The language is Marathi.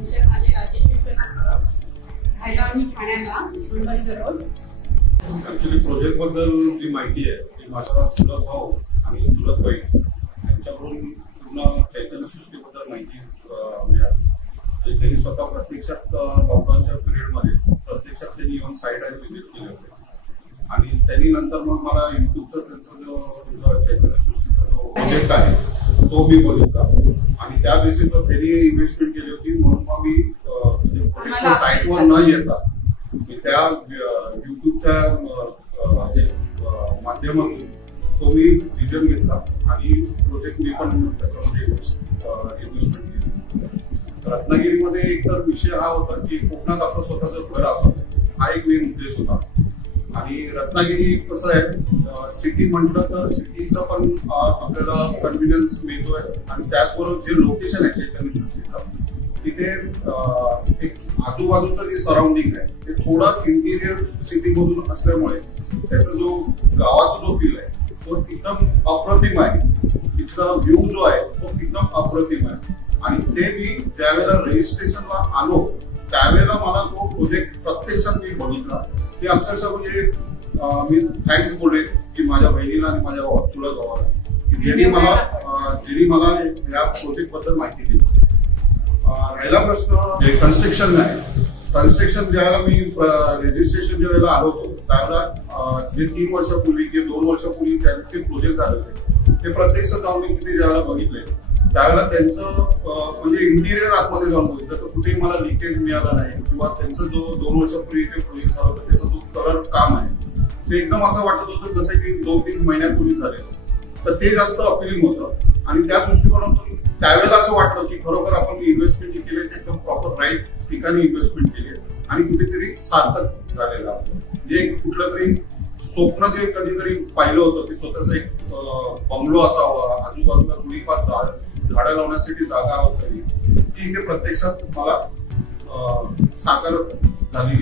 मिस्टर माझे राजेश विश्वनाथ राहायला आम्ही ठाण्याला अंबेडकर रोड. ऍक्च्युली प्रोजेक्ट बद्दल जी माहिती आहे ती माझा चुलत भाऊ आणि चुलत बहीण यांच्याकडून पूर्ण चैतन्य सृष्टीबद्दल माहिती मिळाली. त्यांनी स्वतः प्रत्यक्षात लॉकडाऊनच्या पिरियडमध्ये प्रत्यक्षात त्यांनी येऊन साईट आणि व्हिजिट केले होते आणि त्यांनी नंतर मग मला युट्यूबचा त्यांचा जो चैतन्य सृष्टीचा जो प्रोजेक्ट आहे तो मी बघितला आणि त्या बेसिसवर त्यांनी इन्व्हेस्टमेंट केली होती. म्हणून मग मी प्रोजेक्टच्या साईटवर न येता मी त्या युट्यूबच्या माध्यमातून तो मी विजन घेतला आणि प्रोजेक्ट मी पण त्याच्यामध्ये इन्व्हेस्टमेंट केली. रत्नागिरीमध्ये एक तर विषय हा होता की कोकणात आपलं स्वतःचं घर असावं हा एक मेन उद्देश होता. आणि रत्नागिरी कसं आहे सिटी म्हटलं तर सिटीचा पण आपल्याला कन्व्हिनियन्स मिळतोय आणि त्याचबरोबर जे लोकेशन आहे चैतन्य सृष्टीचं तिथे एक आजूबाजूचं जे सराउंडिंग आहे ते थोडं इंटिरियर सिटी मधून असल्यामुळे त्याचा जो गावाचा जो फील आहे तो एकदम अप्रतिम आहे. तिथला व्ह्यू जो आहे तो एकदम अप्रतिम आहे. आणि ते मी ज्यावेळेला रजिस्ट्रेशनला आलो त्यावेळेला मला तो प्रोजेक्ट प्रत्यक्षात मी बघितला की अक्षरशः म्हणजे मी थँक्स बोलले की माझ्या बहिणीला आणि माझ्या चुलत भावाला की ज्यांनी मला या प्रोजेक्ट बद्दल माहिती दिली. राहिला प्रश्न कन्स्ट्रक्शन आहे. कन्स्ट्रक्शन ज्यावेळेला मी रजिस्ट्रेशन ज्या वेळेला आलो होतो त्यावेळेला जे 3 वर्षापूर्वी किंवा 2 वर्षापूर्वी त्यांचे प्रोजेक्ट झाले होते ते प्रत्यक्ष जाऊन मी तिथे ज्यावेळेला बघितले त्यावेळेला त्यांचं म्हणजे इंटिरियर आतमध्ये जाऊन बघितलं तर कुठेही मला लिकेज मिळाला नाही किंवा त्यांचं जो 2 वर्षापूर्वी जे प्रोजेक्ट झालं होतं त्याचा जो कलर काम आहे ते एकदम असं वाटत होतं जसं की 2-3 महिन्यापूर्वी झालेलं. तर ते जास्त अपिलिंग होतं आणि त्या दृष्टिकोनातून त्यावेळेला असं वाटलं की खरोखर आपण इन्व्हेस्टमेंट जे केले ते एकदम प्रॉपर राईट ठिकाणी इन्व्हेस्टमेंट केली आणि कुठेतरी सार्थक झालेलं आहे. म्हणजे कुठलं तरी स्वप्न जे कधीतरी पाहिलं होतं की स्वतःचा एक बंगलो असावा आजूबाजूला थोडीफार झाडं लावण्यासाठी जागा असावी ती इथे प्रत्यक्षात मला साकार झाली.